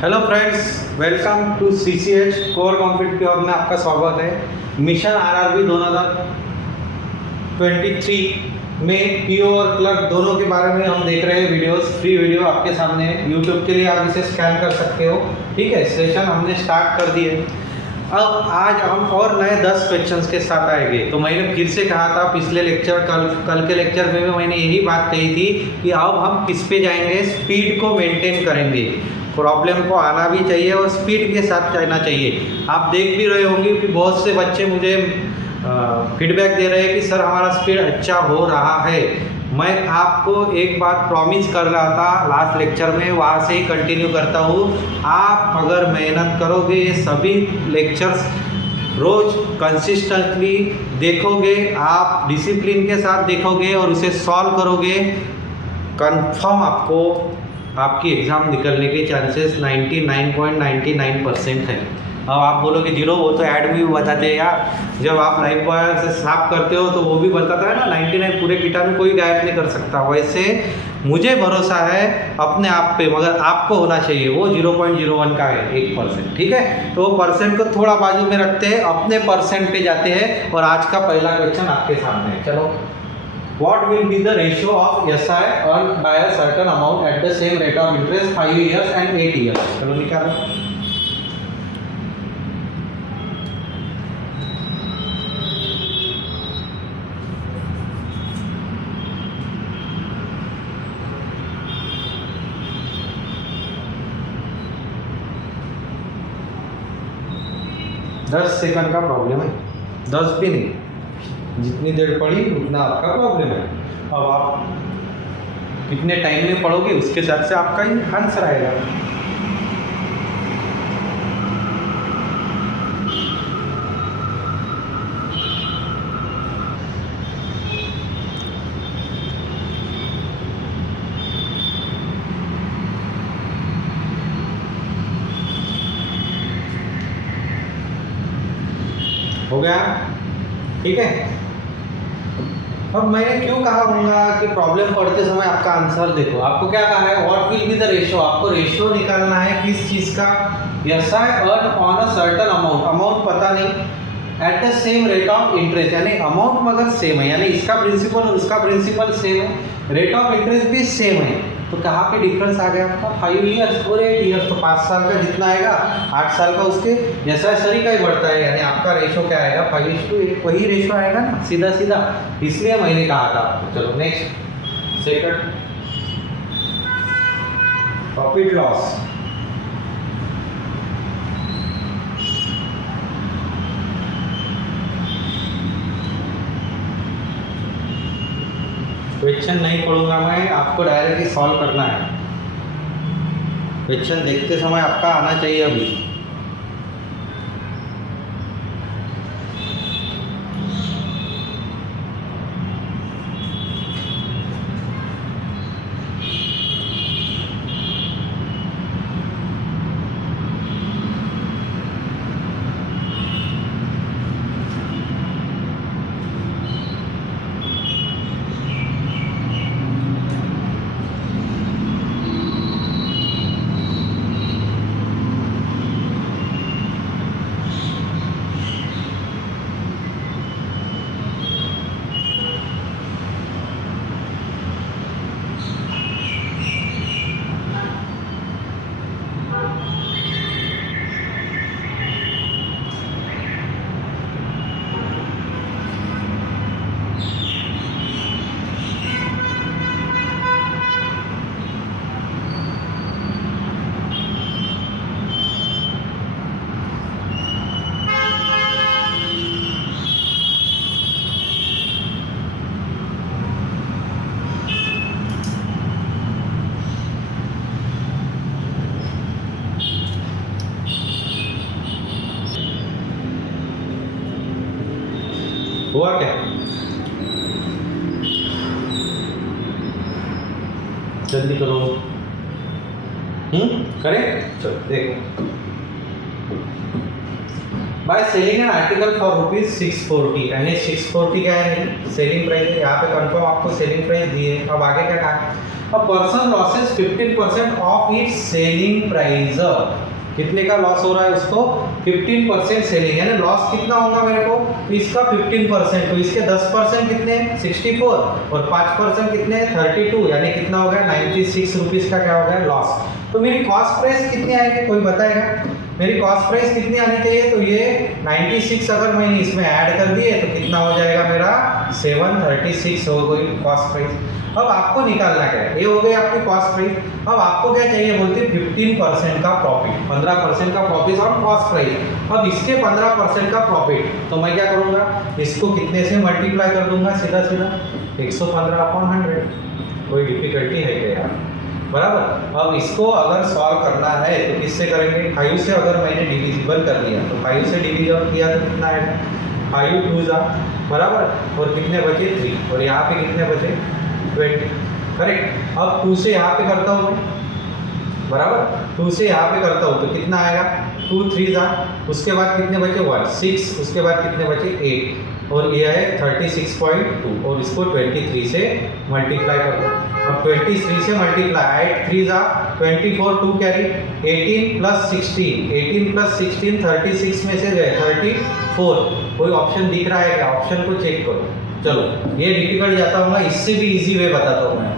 Hello friends, welcome to CCH core competitive hub में आपका स्वागत है। मिशन RRB 2023 में PO और क्लर्क दोनों के बारे में हम देख रहे हैं वीडियोस। फ्री वीडियो आपके सामने है यूट्यूब के लिए, आप इसे स्कैन कर सकते हो। ठीक है, सेशन हमने स्टार्ट कर दिए। अब आज हम और नए 10 क्वेश्चंस के साथ आएंगे। तो मैंने फिर से कहा था पिछले लेक्चर कल के लेक्चर में भी मैंने यही बात कही थी कि अब हम किस पे जाएंगे, स्पीड को मेंटेन करेंगे। प्रॉब्लम को आना भी चाहिए और स्पीड के साथ जाना चाहिए। आप देख भी रहे होंगे कि बहुत से बच्चे मुझे फीडबैक दे रहे हैं कि सर हमारा स्पीड अच्छा हो रहा है। मैं आपको एक बात प्रॉमिस कर रहा था लास्ट लेक्चर में, वहाँ से ही कंटिन्यू करता हूँ। आप अगर मेहनत करोगे, ये सभी लेक्चर्स रोज़ कंसिस्टेंटली देखोगे, आप डिसिप्लिन के साथ देखोगे और उसे सॉल्व करोगे, कंफर्म आपको आपकी एग्ज़ाम निकलने के चांसेस 99.99% है। अब आप बोलोगे जीरो, वो तो ऐड में भी बताते हैं यार। जब आप लाइफ बॉय से साफ करते हो तो वो भी बताता है ना 99 पूरे कीटाणु कोई गायब नहीं कर सकता। वैसे मुझे भरोसा है अपने आप पे, मगर आपको होना चाहिए। वो 0.01 का है, 1%। ठीक है, तो वो परसेंट को थोड़ा बाजू में रखते हैं, अपने परसेंट पे जाते हैं। और आज का पहला क्वेश्चन आपके सामने है। चलो, what will be the ratio of SI earned by a certain amount at the same rate of interest 5 years and 8 years? चलो निकालो। दस सेकंड का प्रॉब्लम है, 10 भी नहीं, जितनी देर पढ़ी उतना आपका प्रॉब्लम है। अब आप कितने टाइम में पढ़ोगे उसके हिसाब से आपका ही आंसर आएगा। हो गया? ठीक है। अब मैंने क्यों कहा होगा कि प्रॉब्लम पढ़ते समय आपका आंसर देखो। आपको क्या कहा है, what will be the ratio. आपको रेशियो निकालना है किस चीज़ का, SI earn on a certain amount. Amount पता नहीं, at the same rate of interest, यानी अमाउंट मगर सेम है, यानी इसका प्रिंसिपल और उसका प्रिंसिपल सेम है, रेट ऑफ इंटरेस्ट भी सेम है। तो कहाँ पे डिफरेंस आ गया आपका, 5 ईयर्स और 8 ईयर्स। तो 5 साल का जितना आएगा 8 साल का उसके जैसा सरी का ही बढ़ता है, यानी आपका रेशो क्या आएगा, 5:8। वही रेशो आएगा ना, सीधा सीधा। इसलिए मैंने कहा था आपको। चलो next, second, profit loss. Question नहीं पढ़ूंगा मैं, आपको डायरेक्टली सॉल्व करना है। क्वेश्चन देखते समय आपका आना चाहिए अभी। हुआ क्या, जल्दी करो। करें, चलो देखो। By selling an article for ₹640, यानी 640 क्या है, सेलिंग प्राइस है। यहाँ पे कंफर्म आपको सेलिंग प्राइस दी है। अब आगे क्या कहा, a person losses 15% of its selling price. कितने का लॉस हो रहा है उसको? 15% सेलिंग, यानी लॉस कितना होगा मेरे को? तो इसका 15%, तो इसके 10% कितने? 64, और 5% कितने? 32, यानी कितना हो गया? 96 रुपीज का क्या हो गया? लॉस। तो मेरी कॉस्ट प्राइस कितनी आएगी, कोई बताएगा? मेरी कॉस्ट प्राइस कितनी आनी चाहिए? तो ये 96 अगर मैंने इसमें ऐड कर दिए तो कितना हो जाएगा मेरा? 736 हो गई कॉस्ट प्राइस। अब आपको निकालना क्या है? ये हो गई आपकी कॉस्ट प्राइस। अब आपको क्या चाहिए? बोलते 15% का प्रॉफिट, 15% का प्रॉफिट ऑन कॉस्ट प्राइस। अब इसके 15% का प्रॉफिट, तो मैं क्या करूँगा? इसको कितने से मल्टीप्लाई कर दूंगा? सीधा सीधा 115/100। कोई डिफिकल्टी है क्या यार? बराबर। अब इसको अगर सॉल्व करना है तो किससे करेंगे? 5 से अगर मैंने डिविजिबल कर दिया तो 5 से डिविजिबल किया तो कितना आएगा? 5 2 जा, बराबर, और कितने बचे? 3, और यहाँ पे कितने बचे? 20, करेक्ट। अब 2 से यहाँ पे करता हूँ मैं, बराबर, 2 से यहाँ पे करता हूँ तो कितना आएगा? 2 3 जा, उसके बाद कितने बचे? 1 6, उसके बाद कितने बचे? 8, और ये है 36.2, और इसको 23 से मल्टीप्लाई कर दो। अब 23 से मल्टीप्लाई, 8 3 जा 24, 2 कैरी, 18 प्लस 16, 18 प्लस 16 36 में से गए 34। कोई ऑप्शन दिख रहा है क्या? ऑप्शन को चेक करो। चलो ये डिफिकल्ट जाता हूँ, इससे भी इजी वे बताता हूँ मैं,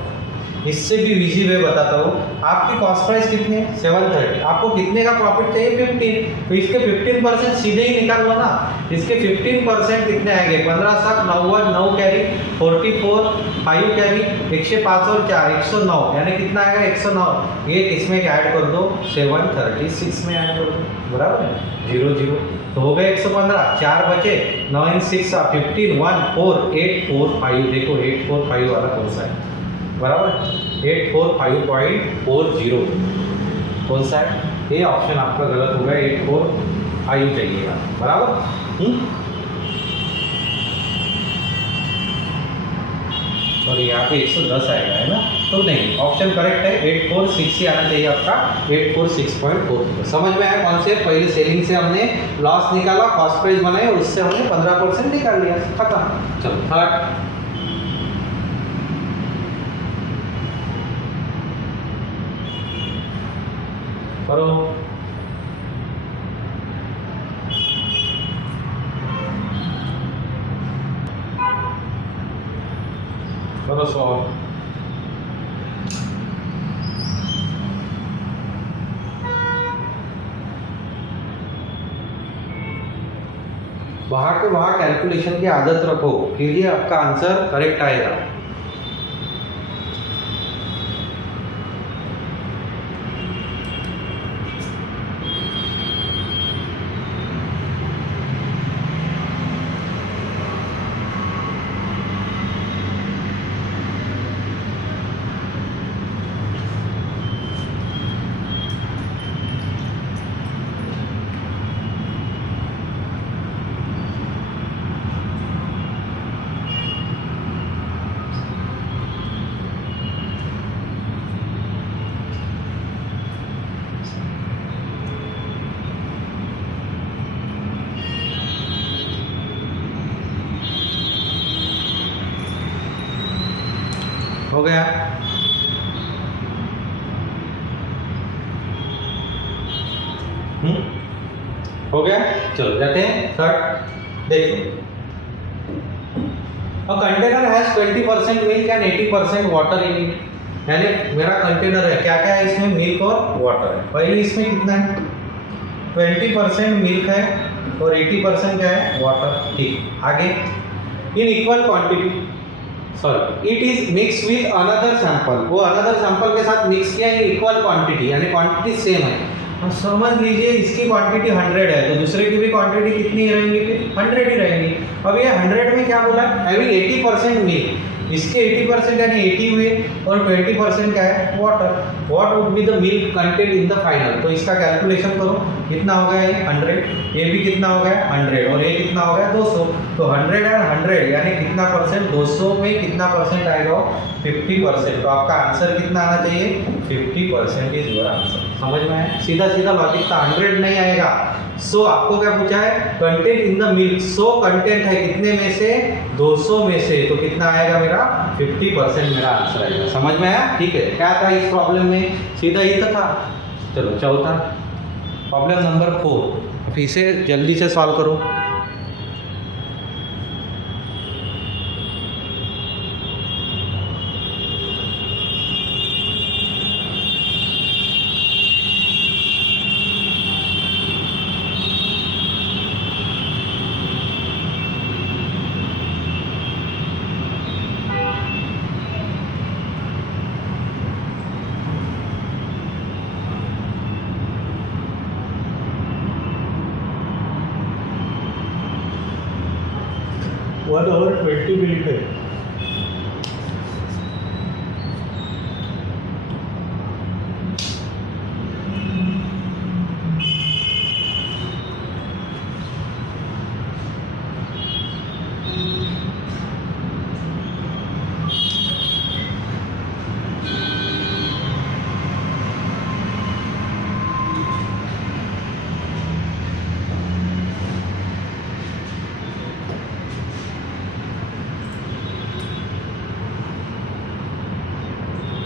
इससे भी इजी वे बताता हूँ। आपकी कॉस्ट प्राइस कितनी है? 730। आपको कितने का प्रॉफिट चाहिए? 15, तो इसके 15% सीधे ही निकाल लो ना। इसके 15% कितने आएंगे? 15 7 90, 9 कैरी, 44 5 कैरी, 105 और 4 109, यानी कितना आएगा? 109। ये किसमें ऐड कर दो? 736 में ऐड कर दो, बराबर है? 0 0 तो हो गए 115, 4 बचे, 9 6 15 1 4 8 4 5। देखो 8 4 5 वाला कौन सा है? बराबर, 845.40 कौन सा है? ये ऑप्शन आपका गलत होगा, 845 चाहिएगा, बराबर। और यहाँ पे 110 आएगा, है ना? तो नहीं, ऑप्शन करेक्ट है, 846 ही आना चाहिए आपका, 846.4। समझ में आया कॉन्सेप्ट? पहले सेलिंग से हमने लॉस निकाला, कॉस्ट प्राइस बनाई, और उससे हमने 15% निकाल लिया, खत्म। चलो थर्ड, करो। करो सॉल्व। बाहर के बाहर कैलकुलेशन की आदत रखो, फिर ही आपका आंसर करेक्ट आएगा। हो गया? हो गया? चलो जाते हैं थर्ड। देखो, a container has 20% milk and 80% water in it, यानी मेरा कंटेनर है, क्या क्या है इसमें? मिल्क और वाटर है। पहले इसमें कितना है? 20% मिल्क है और 80% क्या है? वाटर। ठीक, आगे, in equal quantity, sorry, it is mix with another sample, वो अनदर सैंपल के साथ मिक्स किया इन इक्वल क्वांटिटी, यानी क्वांटिटी सेम है। समझ लीजिए इसकी क्वांटिटी 100 है तो दूसरे की भी क्वांटिटी कितनी रहेंगी? फिर 100 ही रहेंगी। अब ये 100 में क्या बोला? हैविंग 80% मिल्क, इसके 80% यानी 80 हुए, और 20% क्या है? Water. What would be the milk content in the final? तो इसका कैलकुलेशन करो, कितना हो गया? ये 100, ये भी कितना हो गया? 100, और ये कितना हो गया? 200। तो 100 एंड 100 यानी कितना परसेंट? 200 में कितना परसेंट आएगा? 50%। तो आपका आंसर कितना आना चाहिए? 50% इज योर आंसर। समझ में आया? सीधा सीधा लॉजिक था, 100 नहीं आएगा। सो आपको क्या पूछा है, content in the milk. So content है कितने में से, 200 में से, तो कितना आएगा मेरा, 50% मेरा आंसर आएगा। समझ में आया? ठीक है, क्या था इस प्रॉब्लम में, सीधा ही तो था। चलो चौथा प्रॉब्लम नंबर 4, फिर से जल्दी से सॉल्व करो। वन आवर 20 मिनट है।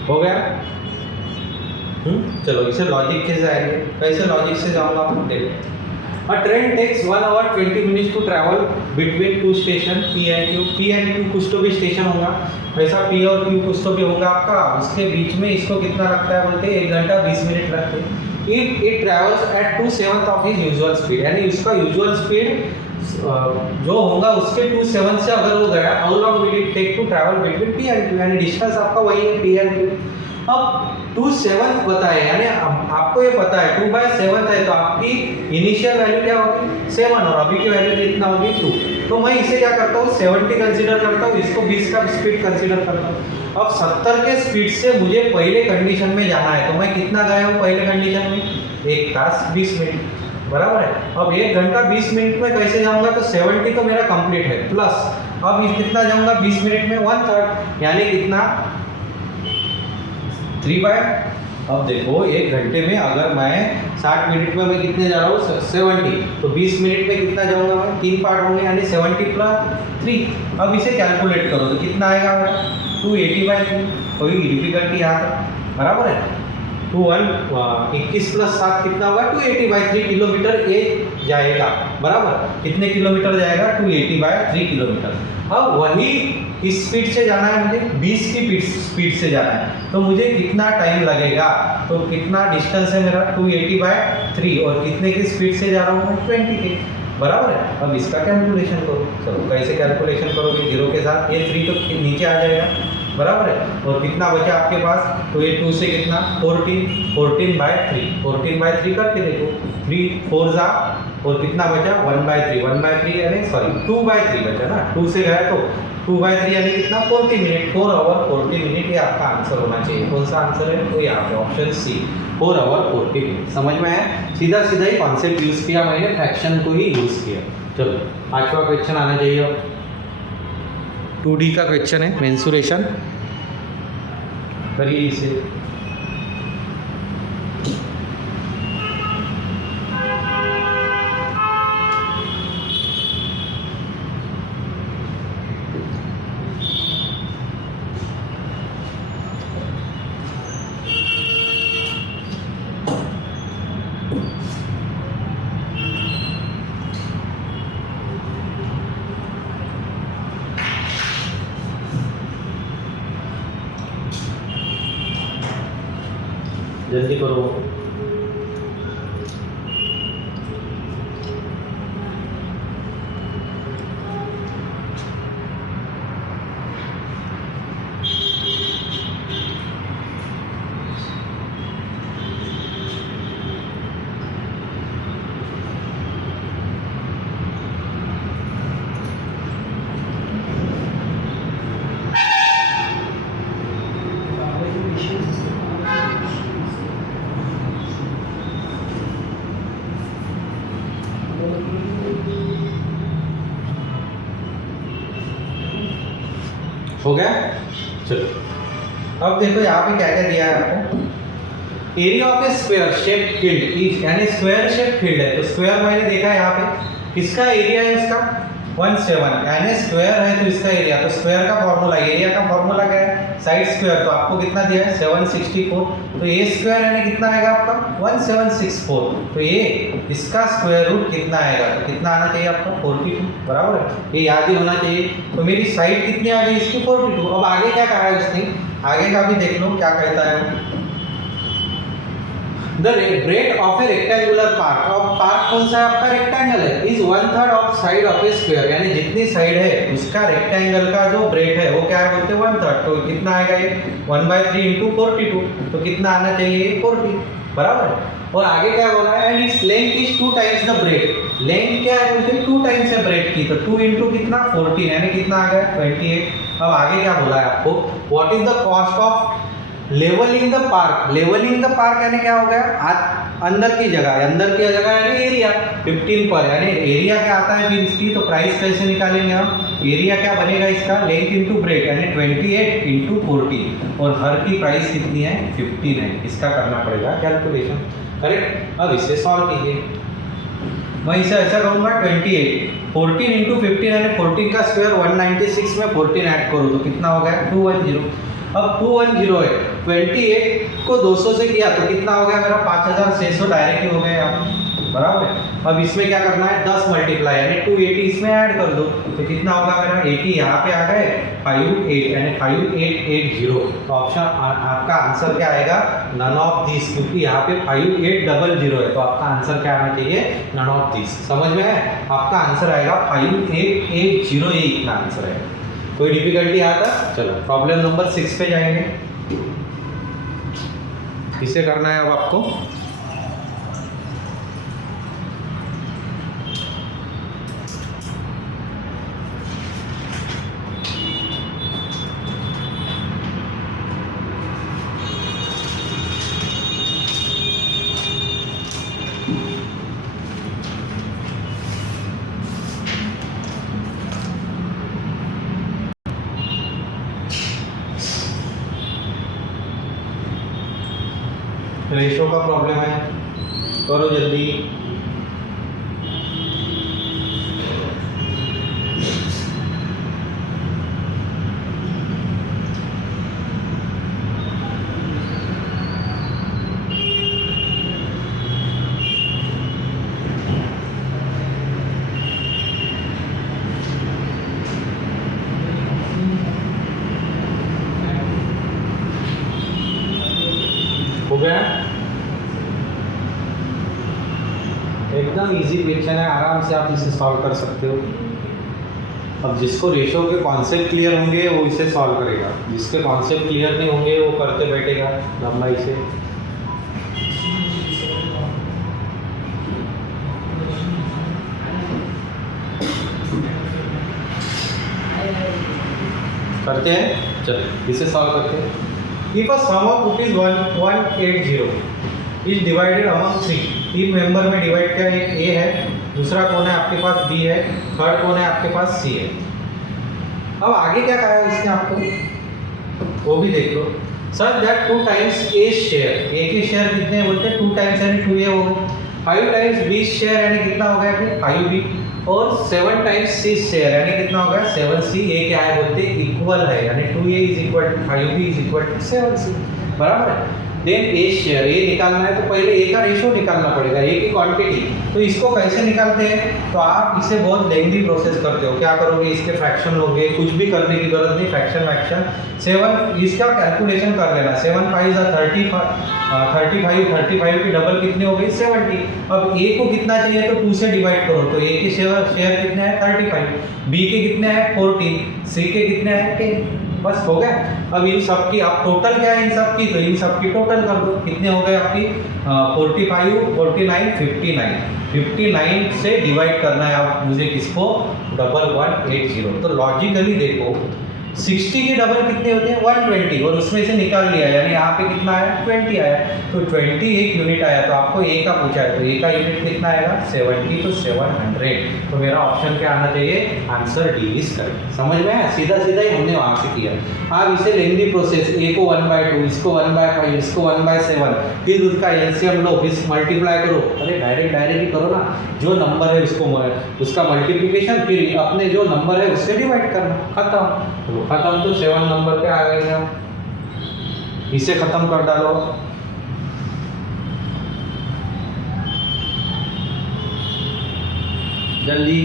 हो गया? चलो इसे लॉजिक के जाएंगे। कैसे लॉजिक से जाऊंगा आप देखो। A train takes 1 hour 20 minutes to travel between 2 station P and Q। P and Q कुछ तो भी स्टेशन होगा, वैसा P और Q कुछ तो भी होगा आपका। उसके बीच में इसको कितना लगता है बोलते हैं, 1 घंटा 20 मिनट लगते हैं। If it travels at 2/7 of his usual speed, यानी उसका यूजुअल स्पीड जो होगा उसके 2/7 से अगर वो गया, how long will it take to travel between P and Q, यानी डिस्टेंस आपका वही है P एंड Q। अब 2/7 बताए, यानी आपको ये पता है 2/7 है, तो आपकी इनिशियल वैल्यू क्या होगी 7 और अभी की वैल्यू कितना होगी 2। तो मैं इसे क्या करता हूँ 70 कंसीडर करता हूँ, इसको 20 का स्पीड कंसीडर करता हूँ। अब 70 के स्पीड से मुझे पहले कंडीशन में जाना है, तो मैं कितना गया हूँ पहले कंडीशन में, 1 तास 20 मिनट, बराबर है। अब 1 घंटा 20 मिनट में कैसे जाऊंगा, तो 70 तो मेरा कंप्लीट है, प्लस अब कितना जाऊंगा 20 मिनट में 1/3, यानी कितना 3/। अब देखो 1 घंटे में अगर मैं 60 मिनट में मैं कितने जा रहा हूँ 70, तो 20 मिनट में कितना जाऊंगा मैं, 3 पार्ट होंगे, यानी 70 + 3। अब इसे कैलकुलेट करो तो कितना आएगा मेरा 280/3। कोई डिफिकल्टी यहाँ तक, बराबर है। 21 + 7 कितना होगा 280/3 किलोमीटर ये जाएगा, बराबर। कितने किलोमीटर जाएगा 280/3 किलोमीटर। अब वही किस स्पीड से जाना है मुझे, 20 की स्पीड से जाना है, तो मुझे कितना टाइम लगेगा, तो कितना डिस्टेंस है मेरा 280/3 और कितने की स्पीड से जा रहा हूँ मैं 20 के, बराबर है। अब इसका कैलकुलेशन करो। चलो कैसे कैलकुलेशन करोगे, 0 के साथ ये 3 तो नीचे आ जाएगा, बराबर है। और कितना बचा आपके पास, तो ये 2 से कितना 14/3 14/3 करके देखो, 3 4 जा, और कितना बचा 1/3 यानी सॉरी 2/3 बचा ना, 2 से गया तो 2/3 यानी कितना 40 मिनट, 4 आवर 40 मिनट, ये आपका आंसर होना चाहिए। कौन सा आंसर है, तो यहाँ पे ऑप्शन सी 4 आवर 40 मिनट। समझ में आया? सीधा सीधा ही कॉन्सेप्ट यूज़ किया मैंने, फ्रैक्शन को ही यूज़ किया। चलो 5वां क्वेश्चन आना चाहिए अब। 2D का क्वेश्चन है, मेंसुरेशन करिए इसे। जल्दी करो। हो गया? चलो अब देखो यहाँ पे क्या क्या दिया है आपको। Area of A square shape field is, यानी स्क्वायर शेप फील्ड है, तो स्क्वायर मैंने देखा है यहाँ पे, किसका एरिया है इसका 17, यानी स्क्वायर है तो इसका एरिया, तो स्क्वायर का फॉर्मूला, एरिया का फॉर्मूला क्या है साइड स्क्वायर, तो आपको कितना दिया है 764, तो ए स्क्वायर यानी कितना आएगा आपका 1764, तो ये इसका स्क्वायर रूट कितना आएगा, तो कितना आना चाहिए आपका 42, बराबर है, ये याद ही होना चाहिए। तो मेरी साइड कितनी आ गई इसकी 42। अब आगे क्या कहा है उसने, आगे का भी देख लो क्या कहता है। The bread of A rectangular park, अब पार्क कौन सा है आपका रेक्टेंगल है, is 1/3 of side of A square, यानी जितनी साइड है उसका रेक्टेंगल का जो ब्रेड है वो क्या है बोलते हैं 1/3, तो कितना आएगा ये 1/3 इंटू 42, तो कितना आना चाहिए 40, बराबर है। और आगे क्या बोला है, and its length is 2 times the bread, length क्या है बोलते हैं 2 टाइम्स है ब्रेड की, तो 2 इंटू कितना 14, यानी कितना आ गया 28। अब आगे क्या बोला है आपको, what is the cost of levelling the park, levelling the park यानी क्या हो गया अंदर की जगह, अंदर की जगह यानी एरिया 15 पर, यानी एरिया क्या आता है फिर इसकी, तो प्राइस कैसे निकालेंगे हम, एरिया क्या बनेगा इसका लेंथ इंटू ब्रेड, यानी 28 इंटू 40, और हर की प्राइस कितनी है 15 है, इसका करना पड़ेगा कैलकुलेशन, करेक्ट। अब इसे सॉल्व कीजिए, मैं इसे ऐसा करूँगा 28 14 इंटू 15 यानी 14 का स्क्वायर 196 में 14 ऐड करूँ तो कितना हो गया 210। अब 210 है, 28 को 200 से किया तो कितना हो गया मेरा 5600 डायरेक्ट ही हो गया यहाँ, बराबर है। अब इसमें क्या करना है 10 मल्टीप्लाई यानी 280 इसमें ऐड कर दो तो कितना होगा मेरा 80 यहाँ पे आ गए 58 यानी 5880, तो ऑप्शन आपका आंसर क्या आएगा नन ऑफ दिस, क्योंकि यहाँ पे 5800 है, तो आपका आंसर क्या आना चाहिए नन ऑफ दिस, समझ में है, आपका आंसर आएगा 5880, ये इतना आंसर है। कोई डिफिकल्टी आता, चलो प्रॉब्लम नंबर 6 पे जाएंगे, इसे करना है अब आपको। रेशो का प्रॉब्लम है, करो जल्दी। हो गया, एकदम इजी क्वेश्चन है, आराम से आप इसे सॉल्व कर सकते हो। अब जिसको रेशो के कॉन्सेप्ट क्लियर होंगे वो इसे सॉल्व करेगा, जिसके कॉन्सेप्ट क्लियर नहीं होंगे वो करते बैठेगा लंबाई से। करते हैं, चलो इसे सॉल्व करते हैं। If a sum of rupees 1180 is divided among 3 member में डिवाइड किया, एक ए है, दूसरा कौन है आपके पास बी है, थर्ड कौन है आपके पास सी है। अब आगे क्या कहा है इसने आपको वो भी देख लो। Such that 2 times a share, a के शेयर कितने बोलते हैं 2 टाइम्स यानी 2a हो गए, 5 टाइम्स बी शेयर यानी कितना हो गया फिर 5b, और 7 टाइम्स सी शेयर यानी कितना हो गया 7c। ये क्या है बोलते हैं इक्वल है, यानी 2a is equal to 5b is equal to 7c, बराबर है। देन ए शेयर, ए निकालना है तो पहले ए का रेशो निकालना पड़ेगा, ए की क्वांटिटी, तो इसको कैसे निकालते हैं, तो आप इसे बहुत लेंथी प्रोसेस करते हो, क्या करोगे इसके फ्रैक्शन लोगे, कुछ भी करने की जरूरत नहीं, फ्रैक्शन वैक्शन 7 इसका कैलकुलेशन कर लेना, 7 5 35 की डबल कितनी हो गई 70। अब ए को कितना चाहिए तो 2 से डिवाइड करो, तो ए के शेयर कितने हैं 35, बी के कितने हैं 14, सी के कितने हैं 10, बस हो गया। अब इन सब की आप टोटल क्या है इन सब की, तो इन सब की टोटल कर दो, कितने हो गए आपकी 45 49 59 से डिवाइड करना है आप मुझे किसको 1180। तो लॉजिकली देखो 60 की डबल कितने होते हैं 120, और उसमें से निकाल लिया, यानी यहाँ पे कितना आया 20 आया, तो 20 एक यूनिट आया। तो आपको ए का पूछा है, तो ए का यूनिट कितना आएगा 70, तो 700। तो मेरा ऑप्शन क्या आना चाहिए, आंसर डी इज करेक्ट। समझ में आया, सीधा सीधा ही हमने वहाँ से किया। आप इसे लेंदी प्रोसेस, ए को 1/2, इसको 1/5, इसको 1/7, फिर उसका एलसीएम लो, फिर मल्टीप्लाई करो। अरे डायरेक्ट ही करो ना, जो नंबर है उसका मल्टीप्लिकेशन, फिर अपने जो नंबर है उससे डिवाइड करना, खत्म। खत्म, तो 7 नंबर पे आ गए हम, इसे खत्म कर डालो। जल्दी।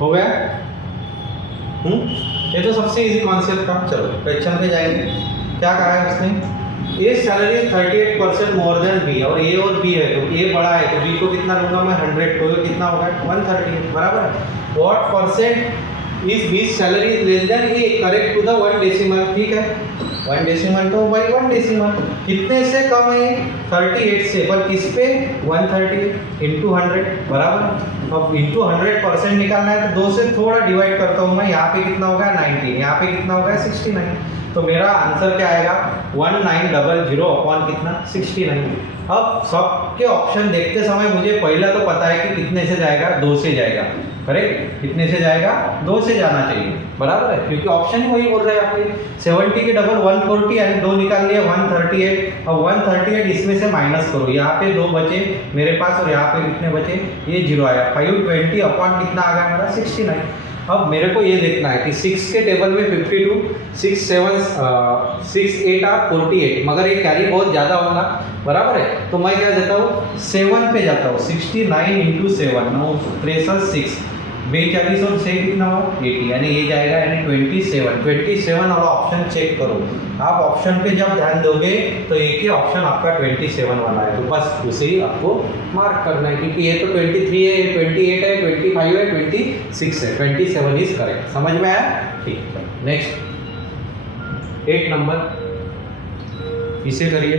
हो गया? ये तो सबसे इजी कॉन्सेप्ट था। चलो क्वेश्चन पे जाएंगे। क्या कहा है उसने, ए सैलरी 38% मोर देन बी, और ए और बी है, तो ए बड़ा है तो बी को कितना लूंगा मैं 100, तो ये कितना होगा 130, बराबर है। What percent is B salary less than A, correct to the 1 decimal, ठीक है 1 डेसिमल तो बाई 1 डेसिमल, कितने से कम है 38 से, पर किस पे 130 इंटू 100, बराबर। अब इंटू 100% निकालना है तो 2 से थोड़ा डिवाइड करता हूँ मैं, यहाँ पे कितना होगा 19, यहाँ पे कितना होगा 69, तो मेरा आंसर क्या आएगा 1900 अपॉन कितना 69। अब सबके ऑप्शन देखते समय मुझे पहला तो पता है कि कितने से जाएगा, 2 से जाएगा, करेक्ट, कितने से जाएगा 2 से जाना चाहिए, बराबर है, क्योंकि ऑप्शन ही वही बोल रहा है आपके। 70 के डबल 140 यानी 2 निकाल लिया 138, अब 138 इसमें से माइनस करो, यहाँ पे 2 बचे मेरे पास और यहाँ पे कितने बचे, ये 0 आया, 520 अपॉन कितना आ गया मेरा 69। अब मेरे को ये देखना है कि 6 के टेबल में 52, 6 7 6 8 आप 48, मगर ये कैरी बहुत ज़्यादा होगा, बराबर है, तो मैं क्या जाता हूँ 7 पे जाता हूँ, 69 इंटू 7 9 63 6 42 और 6 कितना हो 80, यानी ये जाएगा यानी 27 वाला ऑप्शन चेक करो। आप ऑप्शन पे जब ध्यान दोगे तो एक ही ऑप्शन आपका 27 वाला है, तो बस उसे ही आपको मार्क करना है, क्योंकि ये तो 23 है, 28 है, 25 है, 26 है, 27 इज करेक्ट। समझ में आया? ठीक है, नेक्स्ट 8 नंबर, इसे करिए।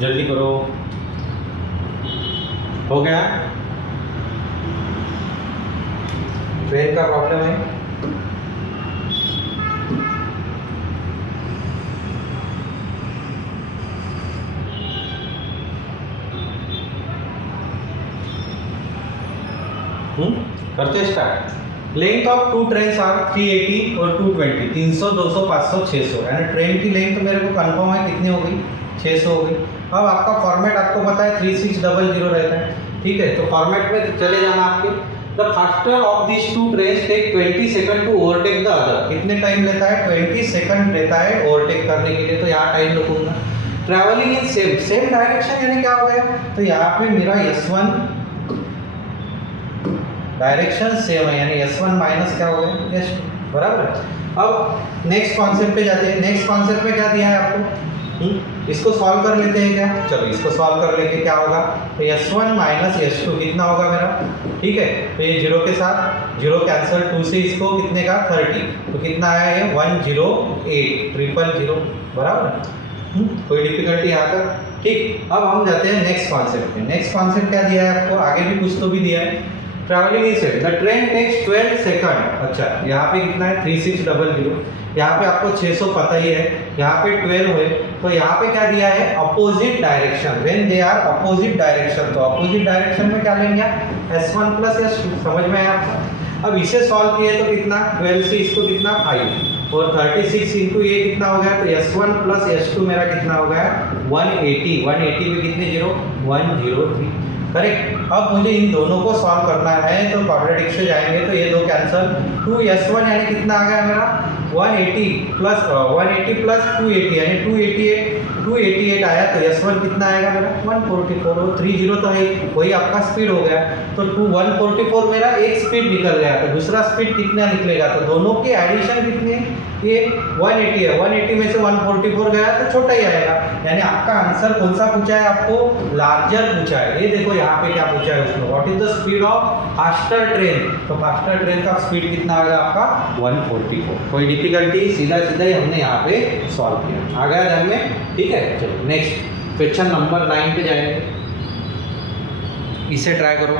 जल्दी करो। हो गया? ट्रेन का प्रॉब्लम है। करते start. Length of two train are 380 और 220, 300, 200, 500, 600। यानी ट्रेन की लेंथ तो मेरे को कंफर्म है कितनी हो गई, 600 हो गई। अब आपका फॉर्मेट आपको पता है 3600 रहता है, ठीक है। तो फॉर्मेट में चले जाना आपके। The faster of this two trains take 20 second to overtake the other. कितने टाइम लेता है? 20 सेकंड लेता है ओवरटेक करने के लिए। तो यहाँ टाइम लिखूंगा। ट्रैवलिंग इन सेम डायरेक्शन यानी क्या हो गया? तो यहाँ पे मेरा S1 डायरेक्शन सेम है, यानी S1 माइनस क्या हो गया, S2, बराबर। अब नेक्स्ट कॉन्सेप्ट पे जाते हैं। नेक्स्ट कॉन्सेप्ट में क्या दिया है आपको? इसको सॉल्व कर लेते हैं क्या? चलो इसको सॉल्व कर लेंगे। क्या होगा? तो S1 माइनस S2 कितना होगा मेरा, ठीक है। तो ये जीरो के साथ जीरो कैंसिल, 2 से इसको कितने का 30, तो कितना आया ये 108, 000, बराबर। कोई डिफिकल्टी यहाँ तक? ठीक। अब हम जाते हैं नेक्स्ट कॉन्सेप्ट पे। नेक्स्ट कॉन्सेप्ट क्या दिया है आपको? आगे भी कुछ तो भी दिया है। Travelling is the train takes 12 second. अच्छा, यहाँ पे कितना है 3600, यहाँ पे आपको 600 पता ही है, यहाँ पे 12 है। तो यहाँ पे क्या दिया है? Opposite direction, when they are opposite direction. तो अपोजिट डायरेक्शन में क्या लेंगे? S1 plus S2। समझ में आया आपको? अब इसे सॉल्व किए तो कितना, 12 से इसको कितना 5 और 36 इंटू ये कितना हो गया? तो S1 प्लस S2 मेरा कितना हो गया? 180। 180 में कितने जीरो? 103, करेक्ट। अब मुझे इन दोनों को सॉल्व करना है, तो क्वाड्रेटिक से जाएंगे तो ये दो कैंसल। 2S1 यानी कितना आ गया मेरा? 180 प्लस 280 यानी 288 आया। तो S1 कितना आएगा मेरा? 144। और 30 तो है, वही आपका स्पीड हो गया। तो 144 मेरा एक स्पीड निकल गया। तो दूसरा स्पीड कितना निकलेगा? तो दोनों की एडिशन कितनी है? ये 180 है। 180 में से 144 गया तो छोटा ही आएगा। यानी आपका आंसर कौन सा पूछा है आपको? लार्जर पूछा है। ये देखो यहाँ पे क्या पूछा है उसने, what is the speed of faster train. तो फास्टर ट्रेन का स्पीड कितना आएगा आपका? 144। कोई डिफिकल्टी? सीधा सीधा ही हमने यहाँ पे सॉल्व किया। आ गया ध्यान में? ठीक है। चलो नेक्स्ट क्वेश्चन नंबर 9 पे जाएंगे। इसे ट्राई करो।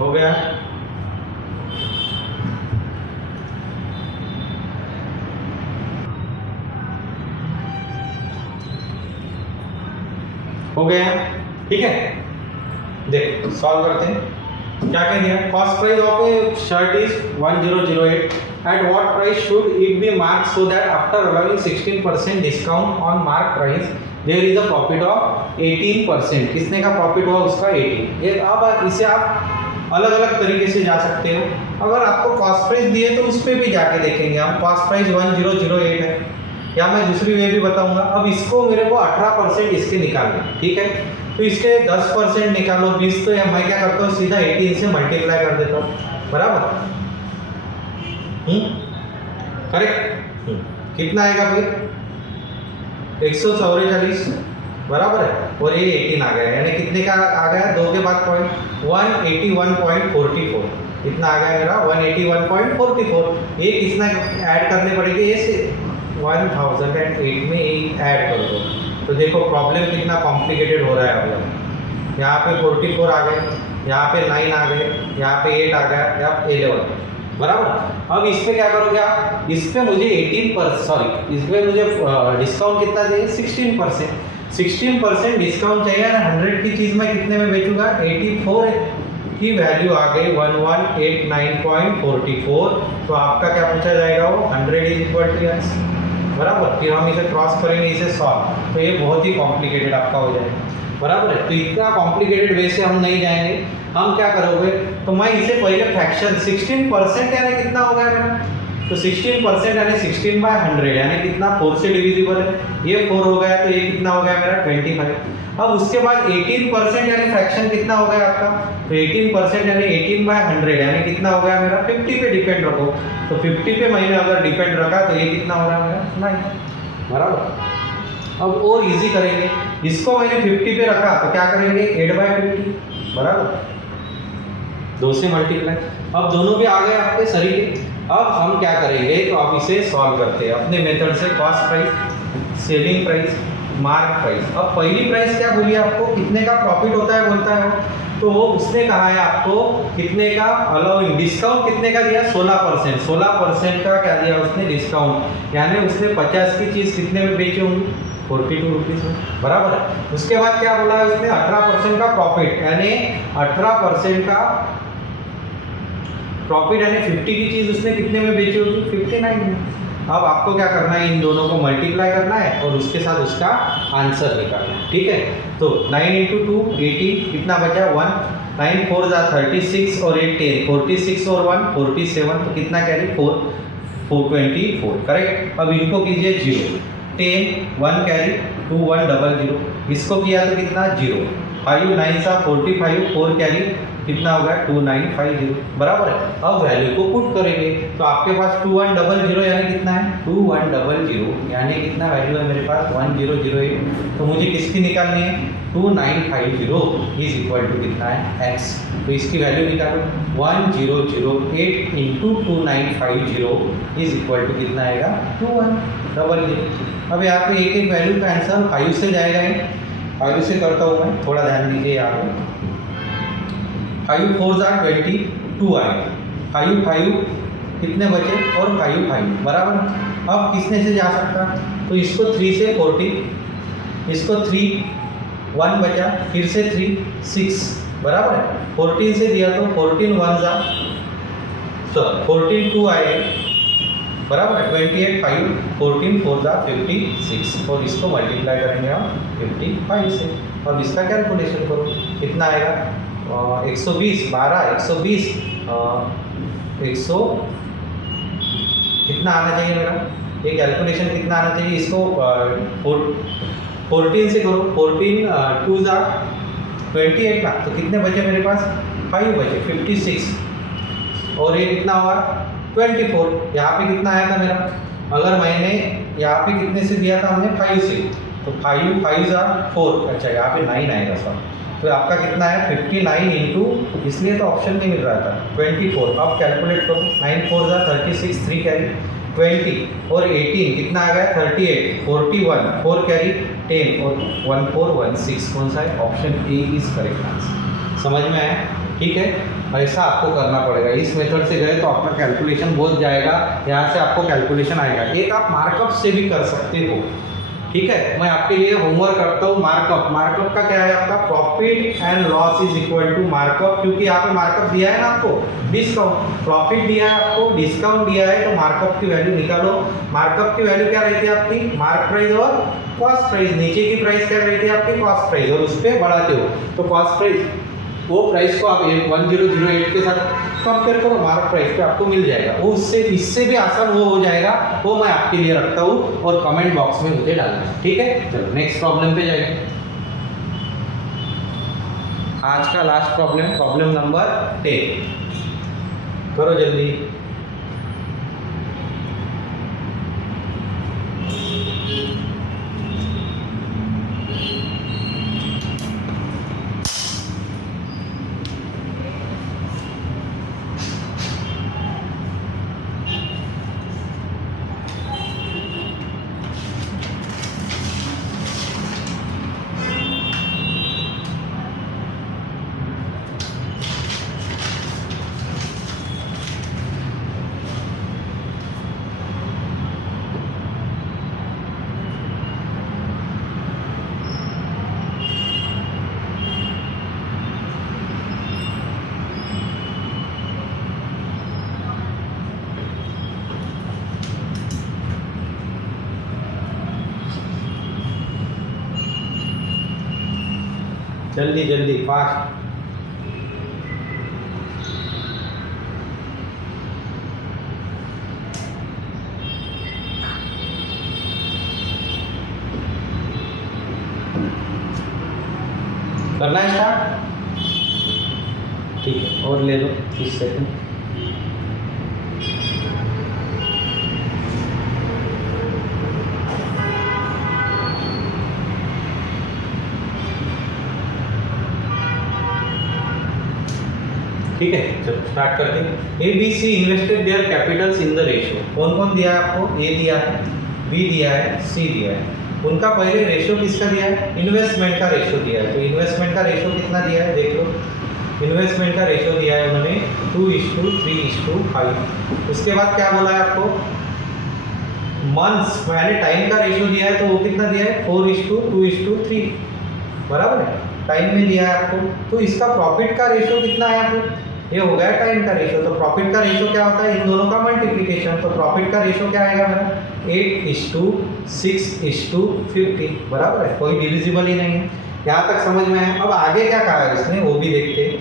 हो गया। हो गया, ठीक है। देख सॉल्व करते हैं। क्या कह दिया, cost price of a shirt is 1008, at what price should it be mark so that after allowing 16% discount on mark price there is a profit of 18%। किसने का प्रॉफिट हुआ, उसका 18। ये अब इसे आप अलग अलग तरीके से जा सकते हो। अगर आपको कॉस्ट प्राइस दिए तो उस पर भी जाके देखेंगे हम। कॉस्ट प्राइस 1008 है, या मैं दूसरी वे भी बताऊंगा। अब इसको मेरे को 18% इसके निकालना, ठीक है। तो इसके 10% निकालो, 20 तो मैं क्या करता हूँ सीधा 18 से मल्टीप्लाई कर देता हूँ, बराबर। करेक्ट। कितना आएगा फिर 144, बराबर है। और ये 18 आ गया, यानी कितने का आ गया, 2 के बाद पॉइंट 181.44। कितना आ गया मेरा 181.44। ये कितना ऐड करने पड़ेगी, ये 1008 में ऐड कर दो। तो देखो प्रॉब्लम कितना कॉम्प्लिकेटेड हो रहा है। अभी यहाँ पे 44 आ गए, यहाँ पे 9 आ गए, यहाँ पे 8 आ गया, यहाँ पे 11, बराबर। अब इस पे क्या करोगे आप, इस पे मुझे 18%, सॉरी इस पे मुझे डिस्काउंट कितना चाहिए, 16%। 16% डिस्काउंट चाहिए, 100 की चीज़ मैं कितने में बेचूंगा, 84 की वैल्यू आ गई 1189.44। तो आपका क्या पूछा जाएगा, वो 100 इज इक्वल टू यस, बराबर। फिर हम इसे क्रॉस करेंगे, इसे सॉल्व, तो ये बहुत ही कॉम्प्लिकेटेड आपका हो जाएगा, बराबर है। तो इतना कॉम्प्लिकेटेड वे से हम नहीं जाएंगे। हम क्या करोगे, तो मैं इसे पहले फ्रैक्शन 16% यानी कितना हो गया मेरा, तो 16% यानी 16/100 यानी कितना, 4 से डिविजिबल है, ये 4 हो गया, तो ये कितना हो गया मेरा 25। अब उसके बाद 18% यानी फ्रैक्शन कितना हो गया आपका, तो 18% यानी 18/100 यानी कितना हो गया मेरा, 50 पे डिपेंड रखो। तो 50 पे मैंने अगर डिपेंड रखा तो ये कितना हो रहा है मेरा 9, बराबर। अब और इजी करेंगे, इसको मैंने 50 पे रखा तो क्या करेंगे 8/50, बराबर, 2 से मल्टीप्लाई। अब दोनों भी आ गए आपके सही। अब हम क्या करेंगे, तो अब इसे सॉल्व करते हैं अपने मेथड से। Cost price, selling price, mark price. अब पहली प्राइस क्या बोली आपको, कितने का प्रॉफिट होता है बोलता है वो, तो वो उसने कहा है आपको कितने का अलाउइंग, डिस्काउंट कितने का दिया, 16%। 16% का क्या दिया उसने डिस्काउंट, यानी उसने 50 की चीज़ कितने में बेची होंगी, 42 रुपीज़ में, बराबर है। उसके बाद क्या बोला है उसने, 18% का प्रॉफिट, यानी 18% का प्रॉफिट यानी 50 की चीज़ उसने कितने में बेची होगी, 59 में। अब आपको क्या करना है, इन दोनों को मल्टीप्लाई करना है और उसके साथ उसका आंसर निकालना है, ठीक है। तो 9 × 2 18, कितना बचा 1, 9 4 जा 36 और 8 10, 46 और 1 47, तो कितना कैरी 4 424, करेक्ट। अब इनको कीजिए 0, 10 1 कैरी 2 1 00, इसको किया तो कितना 0, 5 9 सा 45 4 कैरी कितना होगा 2950, बराबर है। अब वैल्यू को पुट करेंगे तो आपके पास 2100 यानी कितना है 2100 यानी कितना वैल्यू है मेरे पास 1008। तो मुझे किसकी निकालनी है 2950 इज इक्वल टू कितना है x। तो इसकी वैल्यू निकालो 1008 इंटू 2950 इज इक्वल टू कितना आएगा 2100। अब यहाँ पे एक एक वैल्यू का आंसर 5 से जाएगा, 5 से करता हूँ मैं, थोड़ा ध्यान दीजिए यहाँ पे। 5 4 22 आए, 5 5 कितने बचे और 5 5, बराबर। अब किसने से जा सकता, तो इसको 3 से 40, इसको 3 1 बचा, फिर से 3 6, बराबर है। 14 से दिया तो 14 1 जा 14 2 आए, बराबर है। 28 5 14 4 जा 56 और इसको मल्टीप्लाई करेंगे हम 55 से। अब इसका कैलकुलेशन करो, कितना आएगा 120 12 120 100 कितना आना चाहिए मेरा, ये कैलकुलेशन कितना आना चाहिए, इसको 14 से करो, 14 2 जा 28 ना, तो कितने बचे मेरे पास 5 बचे 56 और ये कितना हुआ 24। यहाँ पे कितना आया था मेरा, अगर मैंने यहाँ पे कितने से दिया था हमने 5 से, तो 5 5 जा 4, अच्छा यहाँ पे 9 आएगा सर। तो आपका कितना है 59 इंटू, इसलिए तो ऑप्शन नहीं मिल रहा था 24। अब कैलकुलेट करो 9 4 जा 36 3 कैरी 20 और 18 कितना आ गया 38 41 4 कैरी 10 और 1416, कौन सा है option A is correct answer. समझ में आया, ठीक है, ऐसा आपको करना पड़ेगा। इस मेथड से गए तो आपका कैलकुलेशन बहुत जाएगा, यहाँ से आपको कैलकुलेशन आएगा। एक आप मार्कअप से भी कर सकते हो, ठीक है। मैं आपके लिए होमवर्क करता हूँ। मार्कअप का क्या है आपका, profit and loss is equal to markup, क्योंकि यहाँ पे मार्कअप दिया है ना आपको, डिस्काउंट। प्रॉफिट दिया है आपको, डिस्काउंट दिया है, तो मार्कअप की वैल्यू निकालो। मार्कअप की वैल्यू क्या रहती है आपकी, मार्क प्राइस और कॉस्ट प्राइस। नीचे की प्राइस क्या रहती है आपकी, कॉस्ट प्राइस, और उस पर बढ़ाते हो तो कॉस्ट प्राइस, वो प्राइस को आप 1008 के साथ कंपेयर करो, मार्क प्राइस पे आपको मिल जाएगा। वो उससे इससे भी आसान वो हो जाएगा, वो मैं आपके लिए रखता हूँ और कमेंट बॉक्स में मुझे डालना, ठीक है। चलो नेक्स्ट प्रॉब्लम पे जाएंगे। आज का लास्ट प्रॉब्लम नंबर 10, करो जल्दी। जल्दी जल्दी फास्ट। करना है स्टार्ट, ठीक है, और ले लो 30 सेकंड। ठीक है, चलो स्टार्ट करते हैं। ABC invested there Capitals in the ratio. कौन कौन दिया है आपको, A दिया है, B दिया है, C दिया है। उनका पहले रेशियो किसका दिया है, इन्वेस्टमेंट का रेशियो दिया है। तो इन्वेस्टमेंट का रेशियो कितना दिया है देख लो। इन्वेस्टमेंट का रेशियो दिया है उन्होंने 2:3:5। उसके बाद क्या बोला है आपको, मंथ्स यानी टाइम का रेशियो दिया है, तो वो कितना दिया है 4:2:3, बराबर है, टाइम में दिया है आपको। तो इसका प्रॉफिट का रेशियो कितना है आपको, ये हो गया टाइम का रेशियो। तो प्रॉफिट का रेशियो क्या होता है, इन दोनों का मल्टीप्लिकेशन। तो प्रॉफिट का रेशियो क्या आएगा मेरा 8:6:50, बराबर है, कोई डिविजिबल ही नहीं है। यहाँ तक समझ में है। अब आगे क्या कहा है उसने, वो भी देखते हैं।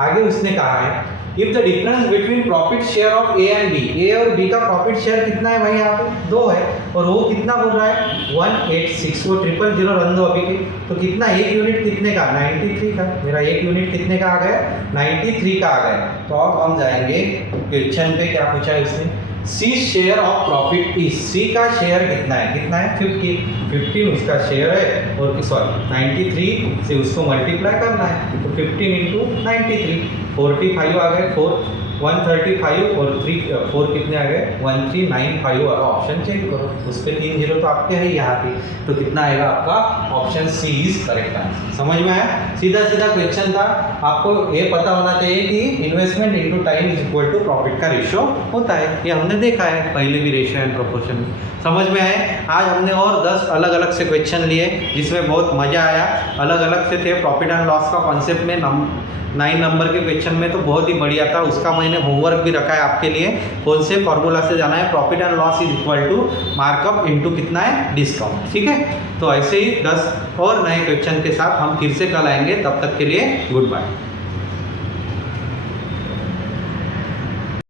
आगे उसने कहा है if the difference between profit share of A and B, A और बी का प्रॉफिट शेयर कितना है भाई, यहाँ पे 2 है, और वो कितना बोल रहा है 186, वो 000 रन दो अभी के। तो कितना, एक यूनिट कितने का, 93 का। मेरा एक यूनिट कितने का आ गया, 93 का आ गया। तो अब हम जाएंगे क्वेश्चन पे, क्या पूछा है उसने, C share of profit is, सी का शेयर कितना है, 15 उसका शेयर है, और सॉरी 93 से उसको मल्टीप्लाई करना है। तो 15 × 93, 45 आ गए, 135 और 4 कितने आ गए 1395 वाला ऑप्शन चेक करो। उस पर 3 जीरो तो आपके है यहाँ पे, तो कितना आएगा आपका, option C is correct answer. समझ में आया, सीधा सीधा क्वेश्चन था। आपको ये पता होना चाहिए कि investment into time is equal to profit का रेशियो होता है। ये हमने देखा है पहले भी, रेशियो एंड प्रोपोर्शन। समझ में आए। आज हमने और 10 अलग अलग से क्वेश्चन लिए, जिसमें बहुत मज़ा आया। अलग अलग से थे। प्रॉफिट एंड लॉस का कॉन्सेप्ट में 9 नंबर के क्वेश्चन में तो बहुत ही बढ़िया था। उसका मैंने होमवर्क भी रखा है आपके लिए। कौन से फॉर्मूला से जाना है, profit and loss is equal to markup into कितना है, डिस्काउंट। ठीक है, तो ऐसे ही 10 और नए क्वेश्चन के साथ हम फिर से कल आएंगे। तब तक के लिए गुड बाय।